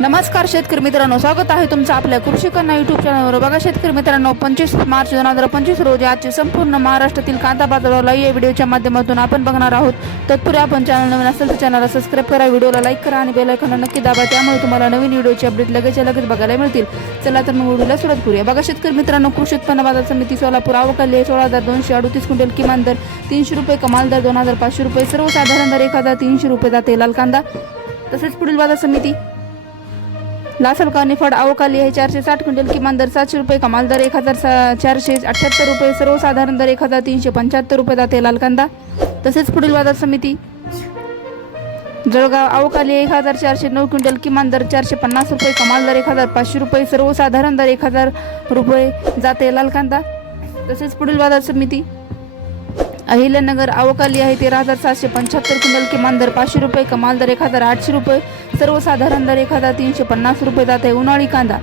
नमस्कार शेतकरी मित्रांनो स्वागत आहे तुमचं आपल्या कृषी कन्या युट्यूब चॅनलवर बघा शेतकरी मित्रांनो पंचवीस मार्च दोन हजार पंचवीस रोजी आजचे संपूर्ण महाराष्ट्रातील कांदा बाजाराला या व्हिडिओच्या माध्यमातून आपण बघणार आहोत. तत्पूर्वी आपण चॅनल नवीन असेल तर चॅनलला सबस्क्राईब करा व्हिडिओला लाईक करा आणि बेल नक्की दाबा त्यामुळे तुम्हाला नवीन व्हिडिओची अपडेट लगेच लगेच बघायला मिळतील. चला तर मग व्हिडिओला सुरुवात करूया. बघा शेतकरी मित्रांनो कृषी उत्पन्न बाजार समिती सोलापूर आवकाली सोळा हजार दोनशे अडतीस क्विंटल किमान दर तीनशे रुपये कमाल दर दोन हजार पाचशे रुपये सर्वसाधारण दर एक हजार तीनशे रुपये जाते लाल कांदा. तसेच पुढील बाजार समिती लासलगाव कानी अवकाली आहे. चारशे साठ क्विंटल किमान दर सातशे रुपये कमाल दर एक हजार सा चारशे अठ्ठ्याहत्तर रुपये सर्वसाधारण दर एक हजार तीनशे पंच्याहत्तर रुपये जाते लाल कांदा तसेच पुढील बाजार समिती. जळगाव अवकाली एक हजार चारशे नऊ क्विंटल किमान दर चारशे पन्नास रुपये कमाल दर एक हजार पाचशे रुपये सर्वसाधारण दर एक हजार रुपये जाते लाल कांदा तसेच पुढील बाजार समिती. अहिल्यानगर अवकाली आहे. तेरा हजार सातशे पंच्याहत्तर क्विंटल किमान दर पाचशे रुपये कमाल दर एक हजार आठशे रुपये सर्वसाधारण दर एक हजार तीनशे पन्नास रुपये जात आहे. उन्हाळी कांदा